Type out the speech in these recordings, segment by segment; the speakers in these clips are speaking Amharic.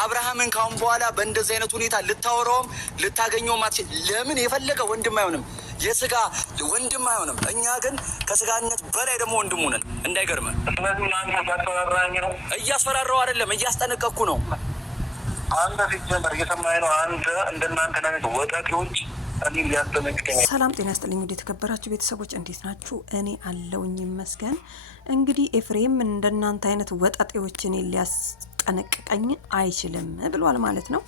አብርሃምን ካሁን በኋላ በእንደዚህ አይነት ሁኔታ ልታወራውም ልታገኘውም አትችል። ለምን የፈለገ ወንድም አይሆንም፣ የስጋ ወንድም አይሆንም። እኛ ግን ከስጋነት በላይ ደግሞ ወንድሙ ነን። እንዳይገርም። ስለዚህ ለአንተ እያስፈራራኝ ነው። እያስፈራራው አይደለም፣ እያስጠነቀቅኩ ነው። አንተ ሲጀመር እየሰማኸኝ ነው። አንተ እንደናንተ አይነት ወጣቶች ሰላም ጤና ይስጥልኝ። ወደ ተከበራችሁ ቤተሰቦች እንዴት ናችሁ? እኔ አለውኝ ይመስገን። እንግዲህ ኤፍሬም እንደናንተ አይነት ወጣጤዎችን ሊያስጠነቅቀኝ አይችልም ብሏል ማለት ነው።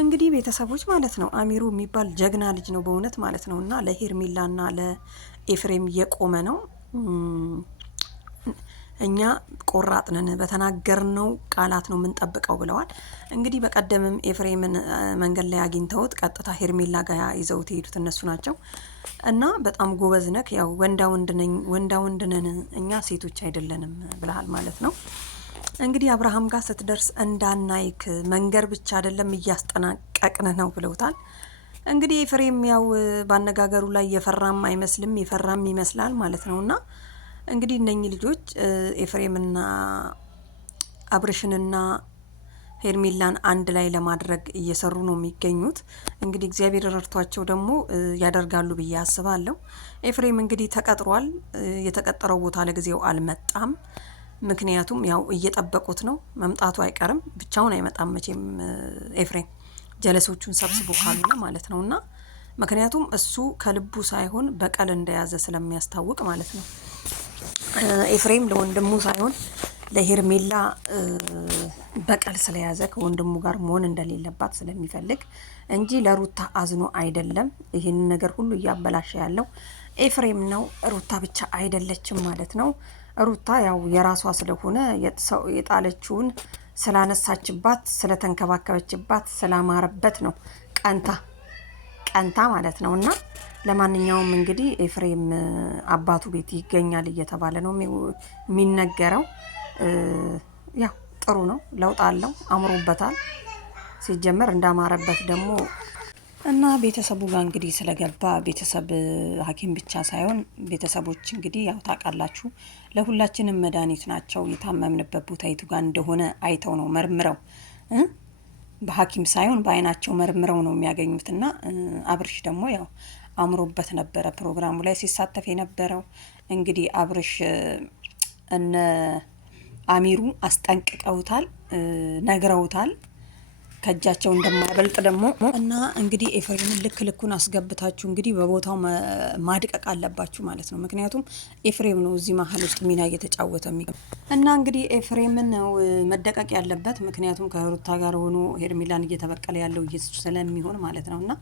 እንግዲህ ቤተሰቦች ማለት ነው አሚሩ የሚባል ጀግና ልጅ ነው በእውነት ማለት ነው። እና ለሄርሜላና ለኤፍሬም የቆመ ነው። እኛ ቆራጥነን በተናገርነው ቃላት ነው የምንጠብቀው ብለዋል። እንግዲህ በቀደምም ኤፍሬምን መንገድ ላይ አግኝተውት ቀጥታ ሄርሜላ ጋር ይዘውት ሄዱት እነሱ ናቸው። እና በጣም ጎበዝ ነክ ያው ወንዳ ወንድ ነን እኛ ሴቶች አይደለንም ብለሃል ማለት ነው። እንግዲህ አብርሃም ጋር ስትደርስ እንዳናይክ መንገር ብቻ አይደለም እያስጠናቀቅን ነው ብለውታል። እንግዲህ ኤፍሬም ያው ባነጋገሩ ላይ የፈራም አይመስልም የፈራም ይመስላል ማለት ነውና እንግዲህ እነኚህ ልጆች ኤፍሬምና አብርሽንና ሄርሜላን አንድ ላይ ለማድረግ እየሰሩ ነው የሚገኙት። እንግዲህ እግዚአብሔር ረድቷቸው ደግሞ ያደርጋሉ ብዬ አስባለሁ። ኤፍሬም እንግዲህ ተቀጥሯል። የተቀጠረው ቦታ ለጊዜው አልመጣም። ምክንያቱም ያው እየጠበቁት ነው። መምጣቱ አይቀርም። ብቻውን አይመጣም መቼም ኤፍሬም ጀለሶቹን ሰብስቦ ካልሆነ ማለት ነውና ምክንያቱም እሱ ከልቡ ሳይሆን በቀል እንደያዘ ስለሚያስታውቅ ማለት ነው። ኤፍሬም ለወንድሙ ሳይሆን ለሄርሜላ በቀል ስለያዘ ከወንድሙ ጋር መሆን እንደሌለባት ስለሚፈልግ እንጂ ለሩታ አዝኖ አይደለም። ይህን ነገር ሁሉ እያበላሸ ያለው ኤፍሬም ነው። ሩታ ብቻ አይደለችም ማለት ነው። ሩታ ያው የራሷ ስለሆነ የጣለችውን ስላነሳችባት ስለተንከባከበችባት ስላማረበት ነው ቀንታ ማለት ነው። እና ለማንኛውም እንግዲህ ኤፍሬም አባቱ ቤት ይገኛል እየተባለ ነው የሚነገረው። ያው ጥሩ ነው፣ ለውጥ አለው፣ አምሮበታል። ሲጀመር እንዳማረበት ደግሞ እና ቤተሰቡ ጋር እንግዲህ ስለገባ ቤተሰብ ሐኪም ብቻ ሳይሆን ቤተሰቦች እንግዲህ ያው ታውቃላችሁ ለሁላችንም መድኃኒት ናቸው። የታመምንበት ቦታ የቱ ጋር እንደሆነ አይተው ነው መርምረው በሐኪም ሳይሆን በአይናቸው መርምረው ነው የሚያገኙትና አብርሽ ደግሞ ያው አምሮበት ነበረ ፕሮግራሙ ላይ ሲሳተፍ የነበረው። እንግዲህ አብርሽ እነ አሚሩ አስጠንቅቀውታል፣ ነግረውታል ከእጃቸው እንደማይበልጥ ደግሞ እና እንግዲህ ኤፍሬምን ልኩን አስገብታችሁ እንግዲህ በቦታው ማድቀቅ አለባችሁ ማለት ነው። ምክንያቱም ኤፍሬም ነው እዚህ መሀል ውስጥ ሚና እየተጫወተ እና እንግዲህ ኤፍሬምን ነው መደቀቅ ያለበት። ምክንያቱም ከሩታ ጋር ሆኖ ሄርሜላን እየተበቀለ ያለው ኢየሱስ ስለሚሆን ማለት ነውና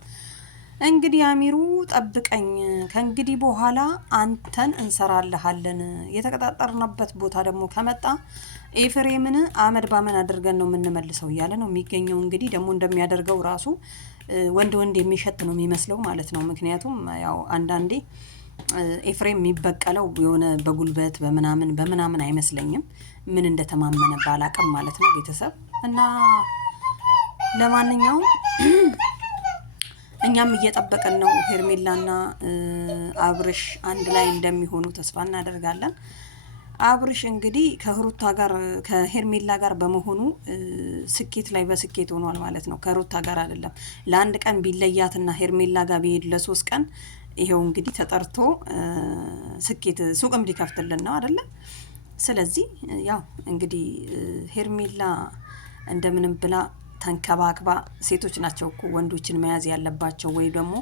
እንግዲህ አሚሩ ጠብቀኝ፣ ከእንግዲህ በኋላ አንተን እንሰራልሃለን፣ የተቀጣጠርንበት ቦታ ደግሞ ከመጣ ኤፍሬምን አመድ ባመን አድርገን ነው የምንመልሰው እያለ ነው የሚገኘው። እንግዲህ ደግሞ እንደሚያደርገው ራሱ ወንድ የሚሸት ነው የሚመስለው ማለት ነው። ምክንያቱም ያው አንዳንዴ ኤፍሬም የሚበቀለው የሆነ በጉልበት በምናምን አይመስለኝም። ምን እንደተማመነ ባላቅም ማለት ነው ቤተሰብ እና ለማንኛውም እኛም እየጠበቀን ነው ሄርሜላና አብርሽ አንድ ላይ እንደሚሆኑ ተስፋ እናደርጋለን። አብርሽ እንግዲህ ከሩታ ጋር ከሄርሜላ ጋር በመሆኑ ስኬት ላይ በስኬት ሆኗል ማለት ነው። ከሩታ ጋር አይደለም። ለአንድ ቀን ቢለያትና ሄርሜላ ጋር ቢሄድ ለ3 ቀን ይሄው እንግዲህ ተጠርቶ ስኬት ሱቅም ሊከፍትልን ነው አይደለ? ስለዚህ ያው እንግዲህ ሄርሜላ እንደምንም ብላ ተንከባክባ ሴቶች ናቸው እኮ ወንዶችን መያዝ ያለባቸው ወይ ደግሞ